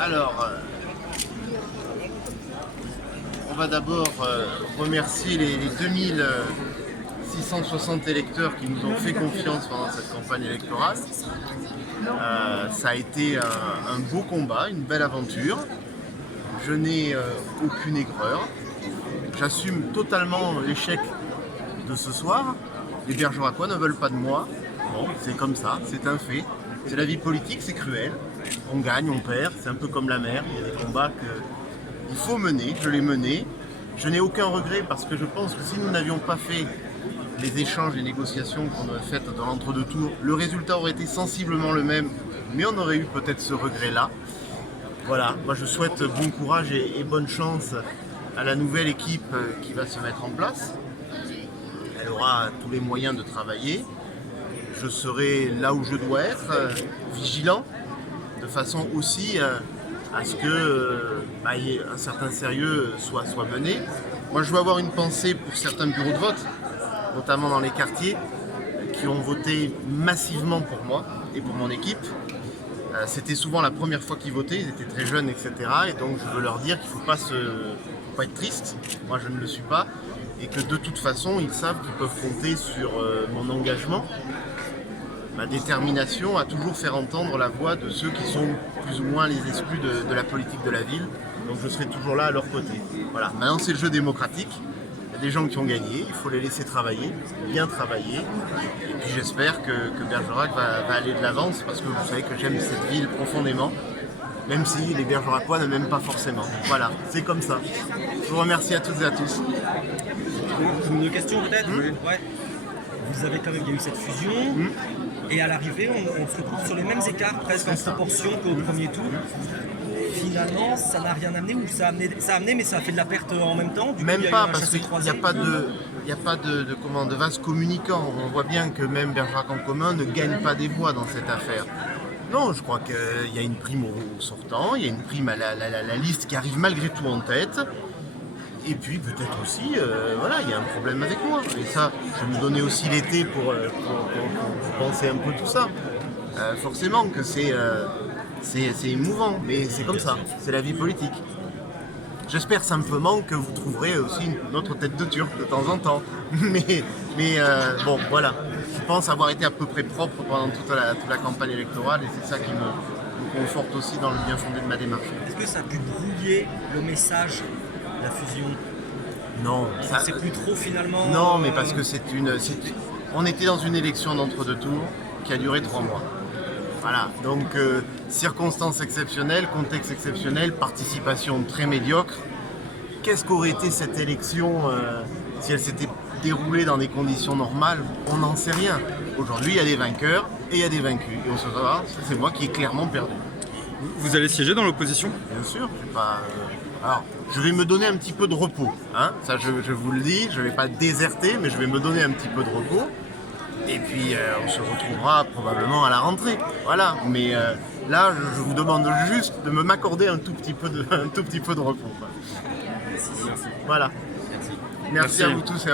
Alors, on va d'abord remercier les 2660 électeurs qui nous ont fait confiance pendant cette campagne électorale. Ça a été un beau combat, une belle aventure. Je n'ai aucune aigreur. J'assume totalement l'échec de ce soir. Les Bergeracois ne veulent pas de moi. Bon, c'est comme ça, c'est un fait. C'est la vie politique, c'est cruel. On gagne, on perd, c'est un peu comme la mer. Il y a des combats qu'il faut mener, je l'ai mené. Je n'ai aucun regret parce que je pense que si nous n'avions pas fait les échanges, les négociations qu'on a faites dans l'entre-deux tours, le résultat aurait été sensiblement le même, mais on aurait eu peut-être ce regret-là. Voilà, moi je souhaite bon courage et bonne chance à la nouvelle équipe qui va se mettre en place. Elle aura tous les moyens de travailler. Je serai là où je dois être, vigilant, de façon aussi à ce que un certain sérieux soit mené. Moi je veux avoir une pensée pour certains bureaux de vote, notamment dans les quartiers, qui ont voté massivement pour moi et pour mon équipe. C'était souvent la première fois qu'ils votaient, ils étaient très jeunes, etc. Et donc je veux leur dire qu'il ne faut pas être triste, moi je ne le suis pas, et que de toute façon ils savent qu'ils peuvent compter sur mon engagement, ma détermination à toujours faire entendre la voix de ceux qui sont plus ou moins les exclus de la politique de la ville. Donc je serai toujours là à leur côté. Voilà, maintenant c'est le jeu démocratique. Il y a des gens qui ont gagné, il faut les laisser travailler, bien travailler. Et puis j'espère que Bergerac va aller de l'avant, parce que vous savez que j'aime cette ville profondément, même si les Bergeracois ne m'aiment pas forcément. Voilà, c'est comme ça. Je vous remercie à toutes et à tous. Une question peut-être Ouais. Vous avez quand même, il y a eu cette fusion, et à l'arrivée, on se retrouve sur les mêmes écarts, presque en proportion qu'au premier tour. Finalement, ça n'a rien amené, ou ça a amené, mais ça a fait de la perte en même temps. Même pas, parce qu'il n'y a pas de vase communicant. On voit bien que même Bergerac en commun ne gagne pas des voix dans cette affaire. Non, je crois qu'il y a une prime au sortant, il y a une prime à la liste qui arrive malgré tout en tête. Et puis peut-être aussi, voilà, il y a un problème avec moi. Et ça, je vais me donner aussi l'été pour penser un peu tout ça. Forcément que c'est émouvant, mais c'est comme ça, c'est la vie politique. J'espère simplement que vous trouverez aussi une autre tête de Turc de temps en temps. Mais bon, voilà. Je pense avoir été à peu près propre pendant toute la campagne électorale, et c'est ça qui me conforte aussi dans le bien fondé de ma démarche. Est-ce que ça a pu brouiller le message, la fusion? Non. C'est plus trop finalement. Non, mais parce que on était dans une élection d'entre-deux tours qui a duré 3 mois. Voilà, donc circonstances exceptionnelles, contexte exceptionnel, participation très médiocre. Qu'est-ce qu'aurait été cette élection si elle s'était déroulée dans des conditions normales? On n'en sait rien. Aujourd'hui, il y a des vainqueurs et il y a des vaincus. Et on se saura, c'est moi qui ai clairement perdu. Vous allez siéger dans l'opposition? Bien sûr, alors, je vais me donner un petit peu de repos. Hein, ça, je vous le dis, je ne vais pas déserter, mais je vais me donner un petit peu de repos. Et puis on se retrouvera probablement à la rentrée. Voilà. Mais là, je vous demande juste de m'accorder un tout petit peu de repos. Quoi. Voilà. Merci à vous tous.